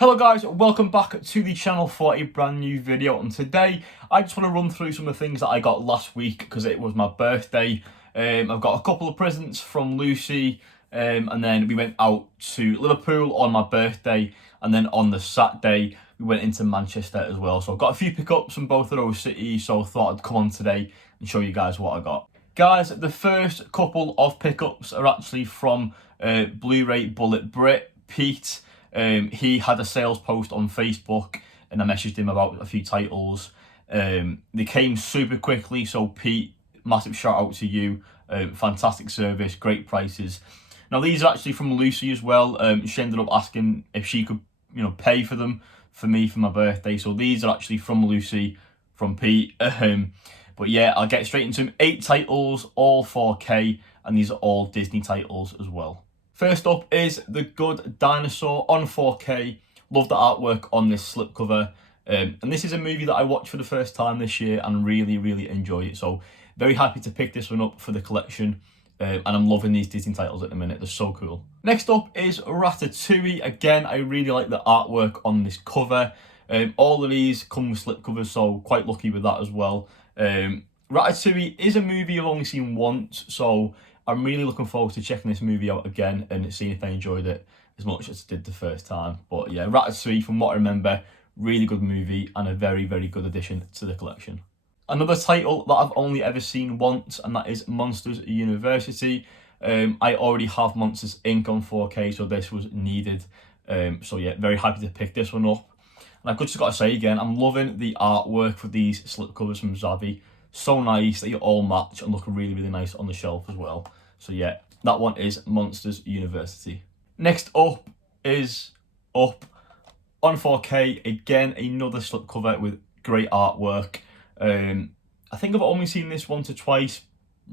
Hello guys, welcome back to the channel for a brand new video, and today I just want to run through some of the things that I got last week because it was my birthday. I've got a couple of presents from Lucy, and then we went out to Liverpool on my birthday, and then on the Saturday we went into Manchester as well. So I've got a few pickups from both of those cities, so I thought I'd come on today and show you guys what I got. Guys, the first couple of pickups are actually from Blu-Ray Bullet Brit, Pete. He had a sales post on Facebook and I messaged him about a few titles. They came super quickly, so Pete, massive shout out to you. Fantastic service, great prices. Now these are actually from Lucy as well. She ended up asking if she could, pay for them for me for my birthday. So these are actually from Lucy, from Pete. But yeah, I'll get straight into them. 8 titles, all 4K, and these are all Disney titles as well. First up is The Good Dinosaur on 4K. Love the artwork on this slipcover. And this is a movie that I watched for the first time this year and really enjoy it. So very happy to pick this one up for the collection. And I'm loving these Disney titles at the minute. They're so cool. Next up is Ratatouille. Again, I really like the artwork on this cover. All of these come with slipcovers, so quite lucky with that as well. Ratatouille is a movie I've only seen once, so I'm really looking forward to checking this movie out again and seeing if I enjoyed it as much as I did the first time. But yeah, Ratatouille, from what I remember, really good movie and a very good addition to the collection. Another title that I've only ever seen once, and that is Monsters University. I already have Monsters Inc. on 4K, so this was needed. So yeah, very happy to pick this one up. And I've just got to say again, I'm loving the artwork for these slipcovers from Zavvi. So nice, they all match and look really nice on the shelf as well. So yeah, that one is Monsters University. Next up is Up on 4K. Again, another slipcover with great artwork. I think I've only seen this once or twice.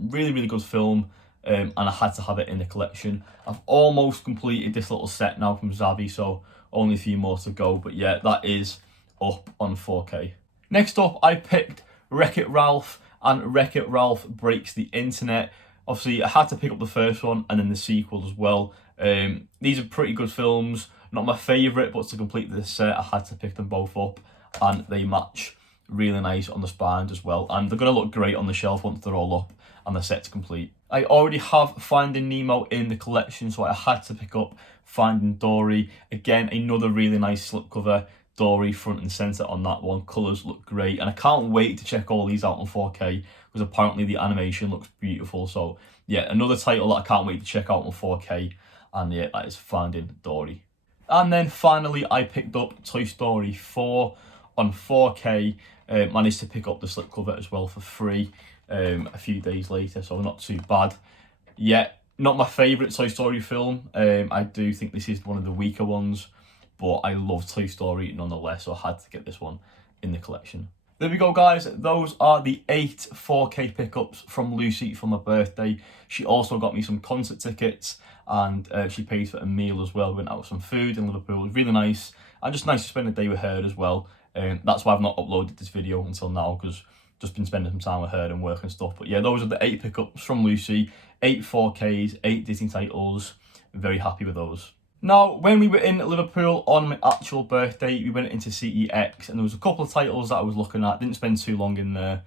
Really good film, and I had to have it in the collection. I've almost completed this little set now from Zavvi, so only a few more to go. But yeah, that is Up on 4K. Next up, I picked Wreck-It Ralph and Wreck-It Ralph Breaks the Internet. Obviously, I had to pick up the first one and then the sequel as well. These are pretty good films. Not my favourite, but to complete this set, I had to pick them both up, and they match really nice on the spines as well. And they're going to look great on the shelf once they're all up and the set's complete. I already have Finding Nemo in the collection, so I had to pick up Finding Dory. Again, another really nice slipcover. Dory front and centre on that one. Colours look great, and I can't wait to check all these out on 4K because apparently the animation looks beautiful. So yeah, another title that I can't wait to check out on 4K, and yeah, that is Finding Dory. And then finally, I picked up Toy Story 4 on 4K. Managed to pick up the slipcover as well for free a few days later, so not too bad. Yeah, not my favourite Toy Story film. I do think this is one of the weaker ones, but I love Toy Story nonetheless, so I had to get this one in the collection. There we go, guys. Those are the 8 4K pickups from Lucy for my birthday. She also got me some concert tickets, and she paid for a meal as well. We went out with some food in Liverpool. It was really nice, and just nice to spend a day with her as well. That's why I've not uploaded this video until now, because just been spending some time with her and work and stuff. But yeah, those are the 8 pickups from Lucy. 8 4Ks, 8 Disney titles. Very happy with those. Now, when we were in Liverpool on my actual birthday, we went into CEX, and there was a couple of titles that I was looking at. Didn't spend too long in there,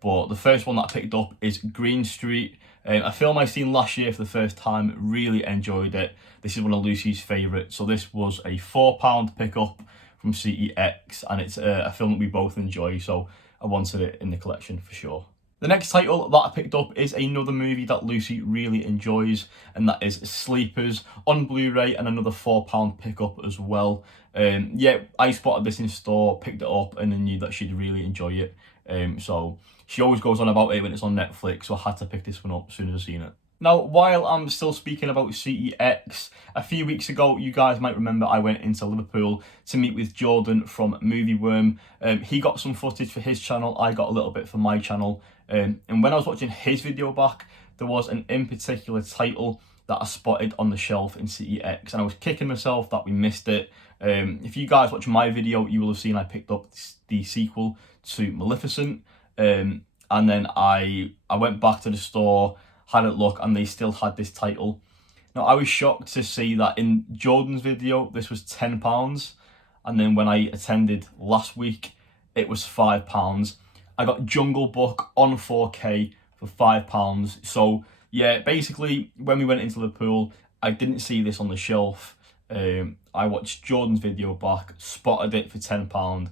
but the first one that I picked up is Green Street. A film I seen last year for the first time. Really enjoyed it. This is one of Lucy's favourites. So this was a £4 pickup from CEX, and it's a film that we both enjoy, so I wanted it in the collection for sure. The next title that I picked up is another movie that Lucy really enjoys, and that is Sleepers on Blu-ray, and another £4 pickup as well. Yeah, I spotted this in store, picked it up, and I knew that she'd really enjoy it. So she always goes on about it when it's on Netflix, so I had to pick this one up as soon as I seen it. Now, while I'm still speaking about CEX, a few weeks ago, you guys might remember I went into Liverpool to meet with Jordan from Movie Worm. He got some footage for his channel, I got a little bit for my channel. And when I was watching his video back, there was an in particular title that I spotted on the shelf in CEX, and I was kicking myself that we missed it. If you guys watch my video, you will have seen I picked up the sequel to Maleficent. And then I went back to the store, had a look, and they still had this title. Now, I was shocked to see that in Jordan's video, this was £10. And then when I attended last week, it was £5. I got Jungle Book on 4K for £5. So, yeah, basically, when we went into Liverpool, I didn't see this on the shelf. I watched Jordan's video back, spotted it for £10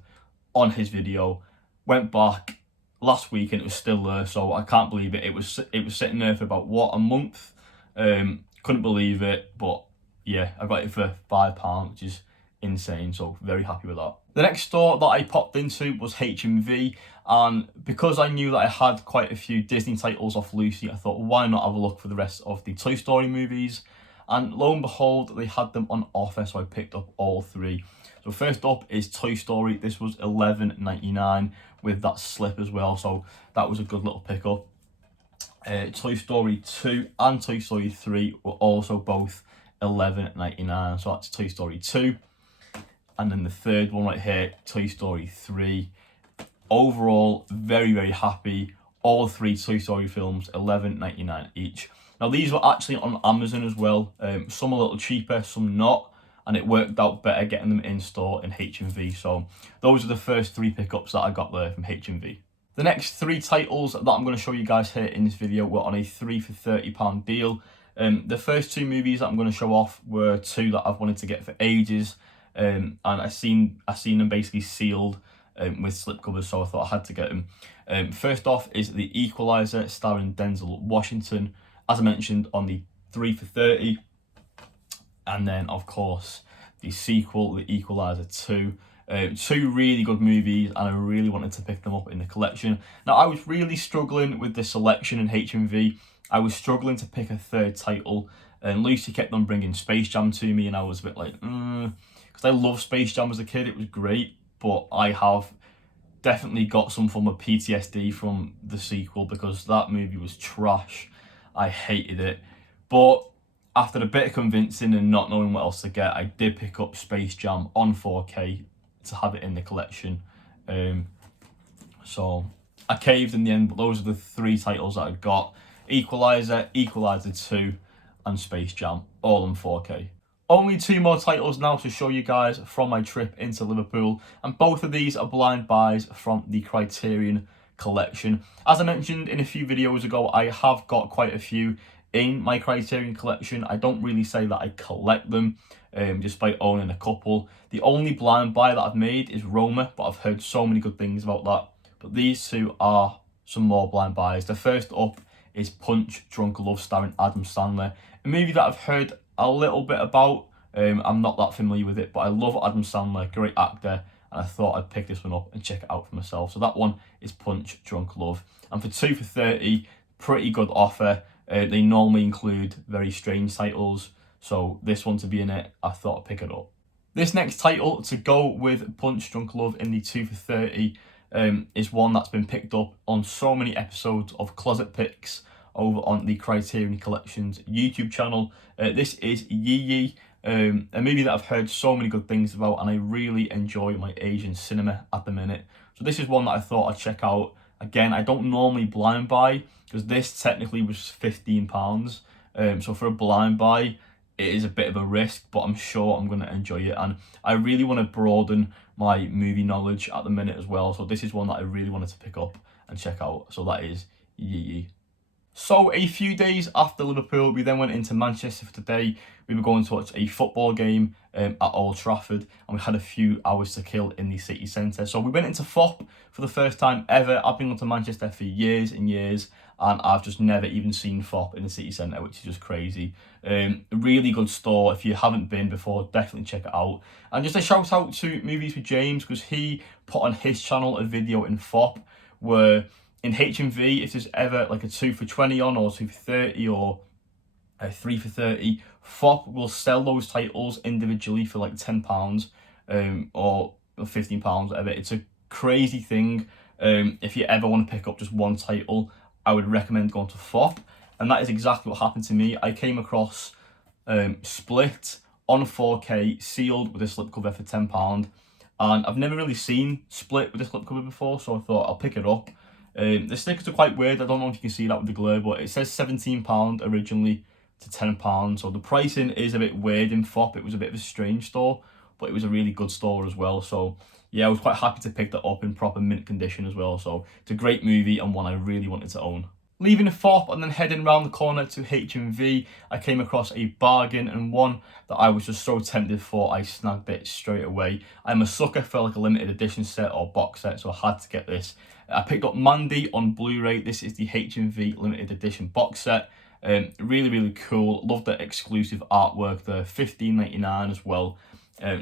on his video, went back last week and it was still there. So I can't believe it. It was sitting there for about, a month. Couldn't believe it, but yeah, I got it for £5, which is insane, so very happy with that. The next store that I popped into was Hmv, and because I knew that I had quite a few Disney titles off Lucy, I thought, why not have a look for the rest of the Toy Story movies? And lo and behold, they had them on offer, so I picked up all three. So first up is Toy Story. This was $11.99 with that slip as well, so that was a good little pickup. Toy Story 2 and Toy Story 3 were also both $11.99, so that's Toy Story 2. And then the third one right here, Toy Story 3. Overall, very, very happy. All three Toy Story films, $11.99 each. Now, these were actually on Amazon as well. Some a little cheaper, some not. And it worked out better getting them in store in Hmv. So those are the first three pickups that I got there from Hmv. The next three titles that I'm going to show you guys here in this video were on a 3 for £30 deal. The first two movies that I'm going to show off were two that I've wanted to get for ages. And I seen them basically sealed with slipcovers, so I thought I had to get them. First off is The Equalizer, starring Denzel Washington, as I mentioned, on the 3 for £30. And then, of course, the sequel, The Equalizer 2. Two really good movies, and I really wanted to pick them up in the collection. Now, I was really struggling with the selection in Hmv. I was struggling to pick a third title, and Lucy kept on bringing Space Jam to me, and I was a bit like, because I loved Space Jam as a kid. It was great, but I have definitely got some form of PTSD from the sequel because that movie was trash. I hated it. But after a bit of convincing and not knowing what else to get, I did pick up Space Jam on 4K to have it in the collection. So I caved in the end, but those are the three titles that I got. Equalizer, Equalizer 2, and Space Jam, all on 4K. Only two more titles now to show you guys from my trip into Liverpool, and both of these are blind buys from the Criterion collection. As I mentioned in a few videos ago, I have got quite a few in my Criterion collection. I don't really say that I collect them, just by owning a couple. The only blind buy that I've made is Roma, but I've heard so many good things about that. But these two are some more blind buys. The first up is Punch Drunk Love, starring Adam Sandler, a movie that I've heard a little bit about. I'm not that familiar with it, but I love Adam Sandler, great actor, and I thought I'd pick this one up and check it out for myself. So that one is Punch Drunk Love. And for 2 for £30, pretty good offer. They normally include very strange titles, so this one to be in it, I thought I'd pick it up. This next title to go with Punch Drunk Love in the 2 for £30 is one that's been picked up on so many episodes of Closet Picks over on the Criterion Collections YouTube channel. This is Yi Yi, a movie that I've heard so many good things about, and I really enjoy my Asian cinema at the minute. So this is one that I thought I'd check out. Again, I don't normally blind buy, because this technically was £15. So for a blind buy, it is a bit of a risk, but I'm sure I'm going to enjoy it. And I really want to broaden my movie knowledge at the minute as well. So this is one that I really wanted to pick up and check out. So that is Yi Yi. So a few days after Liverpool, we then went into Manchester for today. We were going to watch a football game at Old Trafford, and we had a few hours to kill in the city centre. So we went into FOP for the first time ever. I've been going to Manchester for years and years, and I've just never even seen FOP in the city centre, which is just crazy. Really good store. If you haven't been before, definitely check it out. And just a shout out to Movies with James, because he put on his channel a video in FOP where in Hmv, if there's ever like a 2 for 20 on, or 2 for 30, or a 3 for 30, FOP will sell those titles individually for like £10 or £15, whatever. It's a crazy thing. If you ever want to pick up just one title, I would recommend going to FOP. And that is exactly what happened to me. I came across Split on 4K, sealed with a slipcover for £10. And I've never really seen Split with a slipcover before, so I thought I'll pick it up. The stickers are quite weird. I don't know if you can see that with the glare, but it says £17 originally to £10. So the pricing is a bit weird in FOP. It was a bit of a strange store, but it was a really good store as well. So yeah, I was quite happy to pick that up in proper mint condition as well. So it's a great movie and one I really wanted to own. Leaving the FOP and then heading around the corner to HMV, I came across a bargain and one that I was just so tempted for, I snagged it straight away. I'm a sucker for like a limited edition set or box set, so I had to get this. I picked up Mandy on Blu-ray. This is the HMV limited edition box set. Really, really cool. Love the exclusive artwork, the $15.99 as well,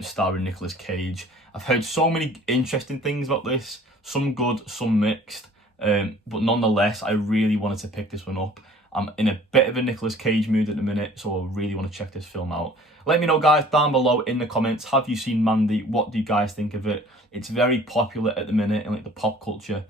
starring Nicolas Cage. I've heard so many interesting things about this, some good, some mixed. But nonetheless, I really wanted to pick this one up. I'm in a bit of a Nicolas Cage mood at the minute, so I really want to check this film out. Let me know, guys, down below in the comments. Have you seen Mandy? What do you guys think of it? It's very popular at the minute in like the pop culture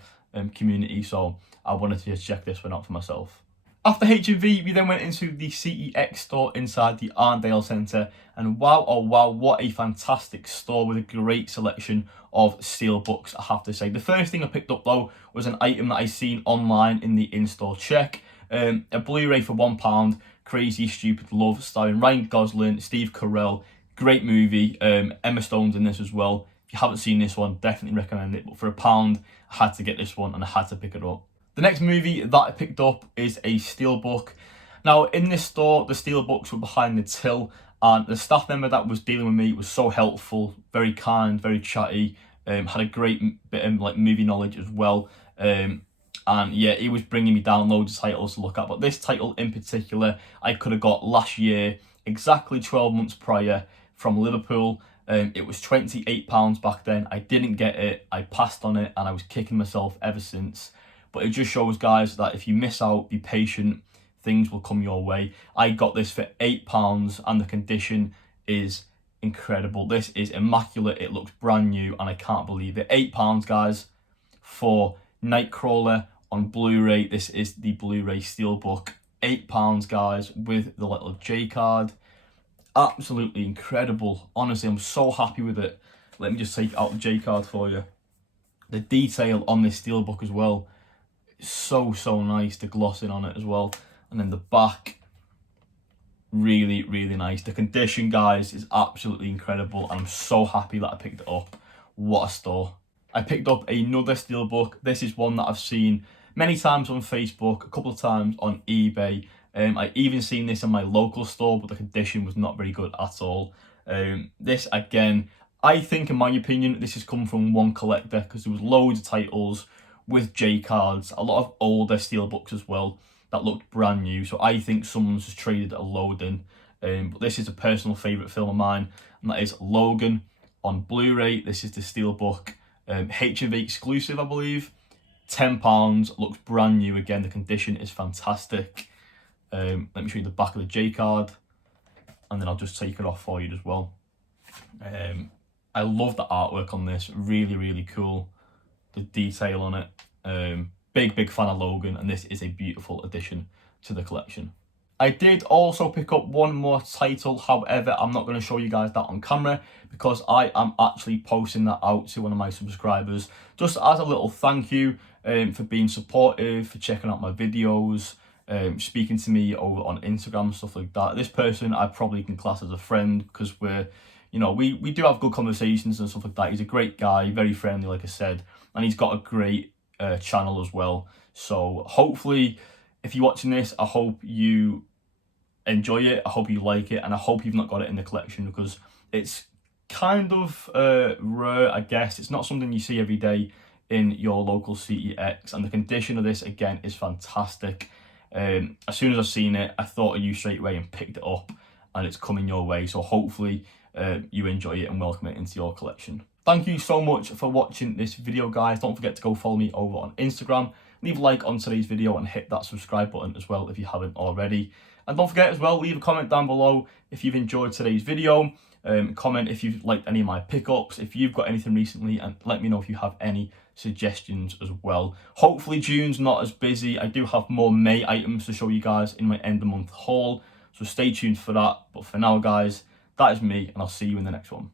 community, so I wanted to just check this one out for myself. After HMV, we then went into the CEX store inside the Arndale Centre, and wow, oh wow, what a fantastic store with a great selection of steelbooks, I have to say. The first thing I picked up though was an item that I seen online in the in-store check, a Blu-ray for £1, Crazy Stupid Love, starring Ryan Gosling, Steve Carell. Great movie. Emma Stone's in this as well. If you haven't seen this one, definitely recommend it, but for £1, I had to get this one and I had to pick it up. The next movie that I picked up is a steelbook. Now, in this store, the steelbooks were behind the till, and the staff member that was dealing with me was so helpful, very kind, very chatty, had a great bit of like movie knowledge as well. And yeah, he was bringing me down loads of titles to look at, but this title in particular, I could have got last year, exactly 12 months prior, from Liverpool. It was £28 back then. I didn't get it, I passed on it, and I was kicking myself ever since. But it just shows, guys, that if you miss out, be patient, things will come your way. I got this for £8 and the condition is incredible. This is immaculate. It looks brand new and I can't believe it. £8, guys, for Nightcrawler on Blu-ray. This is the Blu-ray steelbook. £8, guys, with the little J card. Absolutely incredible. Honestly, I'm so happy with it. Let me just take out the J card for you. The detail on this steelbook as well, so nice. The glossing on it as well, and then the back, really nice. The condition, guys, is absolutely incredible, and I'm so happy that I picked it up. What a store. I picked up another steelbook. This is one that I've seen many times on Facebook, a couple of times on eBay. I even seen this in my local store, but the condition was not very good at all. This again, I think in my opinion, this has come from one collector, because there was loads of titles with J cards, a lot of older steelbooks as well that looked brand new. So I think someone's just traded a load in. But this is a personal favourite film of mine, and that is Logan on Blu-ray. This is the steelbook, Hmv exclusive, I believe. £10, looks brand new again. The condition is fantastic. Let me show you the back of the J card, and then I'll just take it off for you as well. I love the artwork on this. Really cool. The detail on it. Big fan of Logan, and this is a beautiful addition to the collection. I did also pick up one more title, however, I'm not going to show you guys that on camera because I am actually posting that out to one of my subscribers, just as a little thank you for being supportive, for checking out my videos, speaking to me over on Instagram, stuff like that. This person I probably can class as a friend, because we're, you know, we do have good conversations and stuff like that. He's a great guy, very friendly, like I said, and he's got a great channel as well. So hopefully, if you're watching this, I hope you enjoy it, I hope you like it, and I hope you've not got it in the collection, because it's kind of rare, I guess. It's not something you see every day in your local CEX, and the condition of this again is fantastic. As soon as I seen it, I thought of you straight away and picked it up, and it's coming your way. So hopefully you enjoy it and welcome it into your collection. Thank you so much for watching this video, guys. Don't forget to go follow me over on Instagram. Leave a like on today's video and hit that subscribe button as well if you haven't already. And don't forget as well, leave a comment down below if you've enjoyed today's video. Comment if you've liked any of my pickups, if you've got anything recently, and let me know if you have any suggestions as well. Hopefully June's not as busy. I do have more May items to show you guys in my end of month haul, so stay tuned for that. But for now, guys, that is me, and I'll see you in the next one.